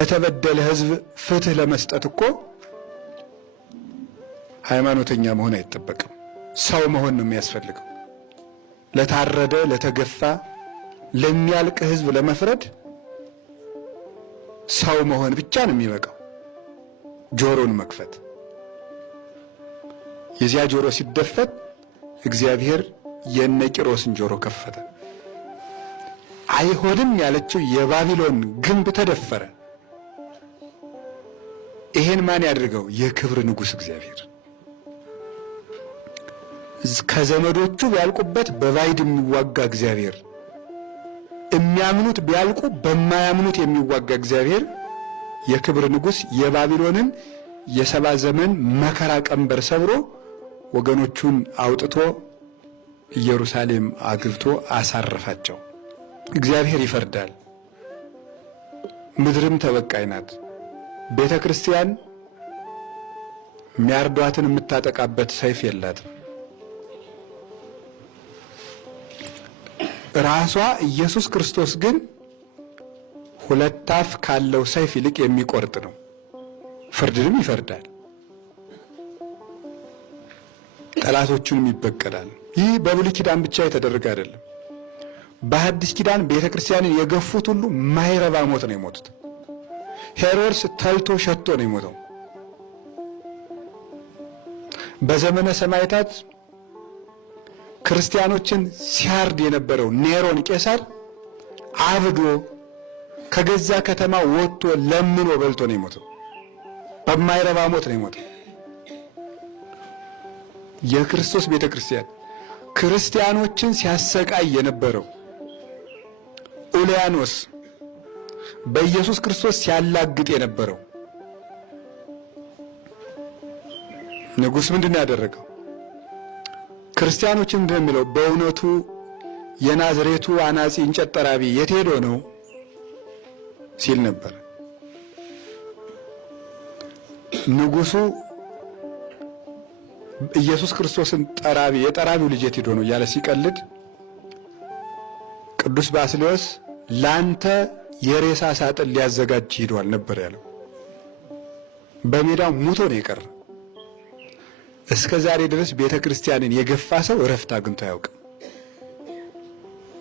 ለተበደለ ሕዝብ ፍትህ ለመስጠት እኮ ሃይማኖተኛ መሆን አይጠበቅም። ሰው መሆን ነው የሚያስፈልገው። ለታረደ፣ ለተገፋ፣ ለሚያልቅ ሕዝብ ለመፍረድ ሰው መሆን ብቻ ነው የሚበቃው። ጆሮን መክፈት። የዚያ ጆሮ ሲደፈት እግዚአብሔር የነቂሮስን ጆሮ ከፈተ። አይሆንም ያለችው የባቢሎን ግንብ ተደፈረ። ይሄን ማን ያድርገው? የክብር ንጉሥ እግዚአብሔር። ከዘመዶቹ ቢያልቁበት በባዕድ የሚዋጋ እግዚአብሔር፣ የሚያምኑት ቢያልቁ በማያምኑት የሚዋጋ እግዚአብሔር የክብር ንጉሥ የባቢሎንን የሰባ ዘመን መከራ ቀንበር ሰብሮ ወገኖቹን አውጥቶ ኢየሩሳሌም አግብቶ አሳረፋቸው። እግዚአብሔር ይፈርዳል። ምድርም ተበቃይ ናት። ቤተ ክርስቲያን የሚያርዷትን የምታጠቃበት ሰይፍ የላትም። ራሷ ኢየሱስ ክርስቶስ ግን ሁለት አፍ ካለው ሰይፍ ይልቅ የሚቆርጥ ነው። ፍርድንም ይፈርዳል፣ ጠላቶቹንም ይበቀላል። ይህ በብሉይ ኪዳን ብቻ የተደረገ አይደለም። በሐዲስ ኪዳን ቤተ ክርስቲያንን የገፉት ሁሉ ማይረባ ሞት ነው የሞቱት። ሄሮድስ ተልቶ ሸቶ ነው የሞተው። በዘመነ ሰማዕታት ክርስቲያኖችን ሲያርድ የነበረው ኔሮን ቄሳር አብዶ ከገዛ ከተማ ወጥቶ ለምኖ በልቶ ነው የሞተው። በማይረባ ሞት ነው የሞተው። የክርስቶስ ቤተ ክርስቲያን ክርስቲያኖችን ሲያሰቃይ የነበረው ኡልያኖስ በኢየሱስ ክርስቶስ ሲያላግጥ የነበረው ንጉሥ ምንድን ነው ያደረገው? ክርስቲያኖችን ምንድን ነው የሚለው? በእውነቱ የናዝሬቱ አናጺ እንጨት ጠራቢ የት ሄዶ ነው ሲል ነበር። ንጉሡ ኢየሱስ ክርስቶስን ጠራቢ የጠራቢው ልጅ የት ሄዶ ነው እያለ ሲቀልድ ቅዱስ ባስልዮስ ላንተ የሬሳ ሳጥን ሊያዘጋጅ ሄዷል ነበር ያለው። በሜዳው ሙቶ ነው የቀረ። እስከ ዛሬ ድረስ ቤተ ክርስቲያንን የገፋ ሰው እረፍት አግኝቶ አያውቅም።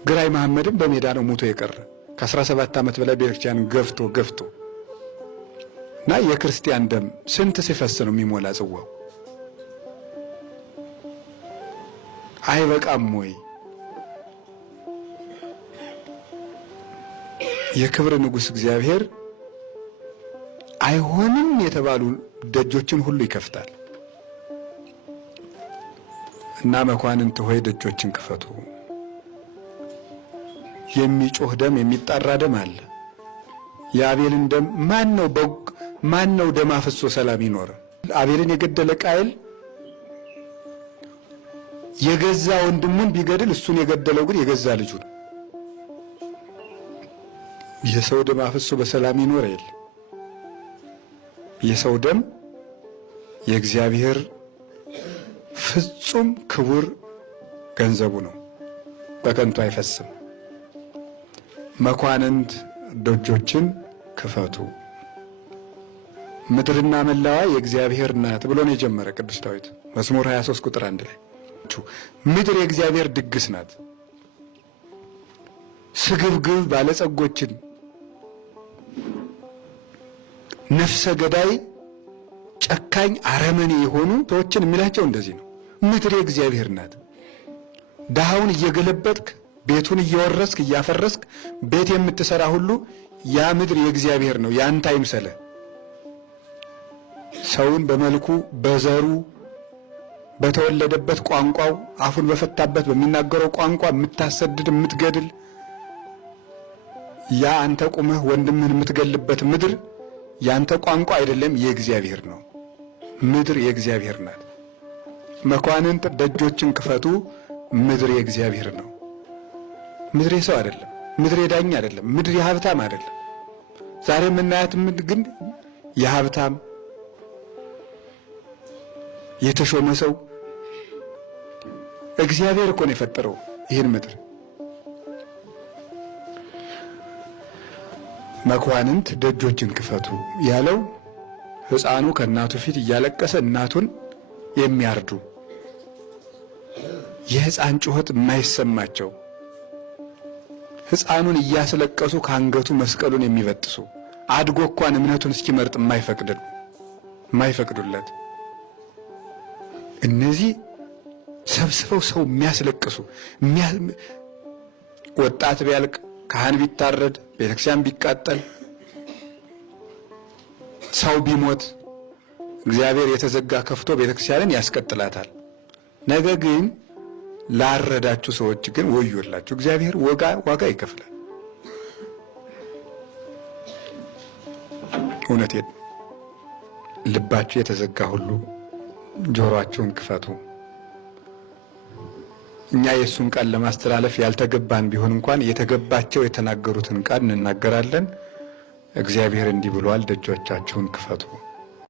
ግራኝ መሐመድም በሜዳ ነው ሙቶ የቀረ። ከ17 ዓመት በላይ ቤተ ክርስቲያንን ገፍቶ እና የክርስቲያን ደም ስንት ሲፈስ ነው የሚሞላ ጽዋው? አይበቃም ወይ? የክብር ንጉሥ እግዚአብሔር አይሆንም የተባሉ ደጆችን ሁሉ ይከፍታል እና መኳንንት ሆይ ደጆችን ክፈቱ። የሚጮህ ደም የሚጣራ ደም አለ። የአቤልን ደም ማን ነው ደም አፍሶ ሰላም ይኖረ? አቤልን የገደለ ቃየል የገዛ ወንድሙን ቢገድል እሱን የገደለው ግን የገዛ ልጁ ነው። የሰው ደም አፍሶ በሰላም ይኖር የለ። የሰው ደም የእግዚአብሔር ፍጹም ክቡር ገንዘቡ ነው፣ በከንቱ አይፈስም። መኳንንት ደጆችን ክፈቱ፣ ምድርና መላዋ የእግዚአብሔር ናት ብሎ ነው የጀመረ ቅዱስ ዳዊት መዝሙር 23 ቁጥር 1 ላይ። ምድር የእግዚአብሔር ድግስ ናት። ስግብግብ ባለጸጎችን፣ ነፍሰ ገዳይ፣ ጨካኝ፣ አረመኔ የሆኑ ሰዎችን የሚላቸው እንደዚህ ነው። ምድር የእግዚአብሔር ናት። ድሃውን እየገለበጥክ ቤቱን እየወረስክ እያፈረስክ ቤት የምትሰራ ሁሉ ያ ምድር የእግዚአብሔር ነው፣ ያንተ አይምሰልህ። ሰውን በመልኩ በዘሩ በተወለደበት ቋንቋው አፉን በፈታበት በሚናገረው ቋንቋ የምታሰድድ የምትገድል ያ አንተ ቁመህ ወንድምህን የምትገልበት ምድር ያንተ ቋንቋ አይደለም፣ የእግዚአብሔር ነው። ምድር የእግዚአብሔር ናት። መኳንንት ደጆችን ክፈቱ፣ ምድር የእግዚአብሔር ነው። ምድር የሰው አይደለም። ምድር የዳኛ አይደለም። ምድር የሀብታም አይደለም። ዛሬ የምናያት ምድር ግን የሀብታም የተሾመ ሰው እግዚአብሔር እኮ ነው የፈጠረው ይህን ምድር። መኳንንት ደጆችን ክፈቱ ያለው ሕፃኑ ከእናቱ ፊት እያለቀሰ እናቱን የሚያርዱ የሕፃን ጩኸት የማይሰማቸው ሕፃኑን እያስለቀሱ ከአንገቱ መስቀሉን የሚበጥሱ አድጎ እንኳን እምነቱን እስኪመርጥ የማይፈቅዱለት እነዚህ ሰብስበው ሰው የሚያስለቅሱ ወጣት ቢያልቅ ካህን ቢታረድ ቤተክርስቲያን ቢቃጠል ሰው ቢሞት እግዚአብሔር የተዘጋ ከፍቶ ቤተክርስቲያንን ያስቀጥላታል። ነገ ግን ላረዳችሁ ሰዎች ግን ወዮላችሁ፣ እግዚአብሔር ዋጋ ይከፍላል። እውነቴን ልባችሁ የተዘጋ ሁሉ ጆሮአችሁን ክፈቱ። እኛ የእሱን ቃል ለማስተላለፍ ያልተገባን ቢሆን እንኳን የተገባቸው የተናገሩትን ቃል እንናገራለን። እግዚአብሔር እንዲህ ብሏል፣ ደጆቻችሁን ክፈቱ።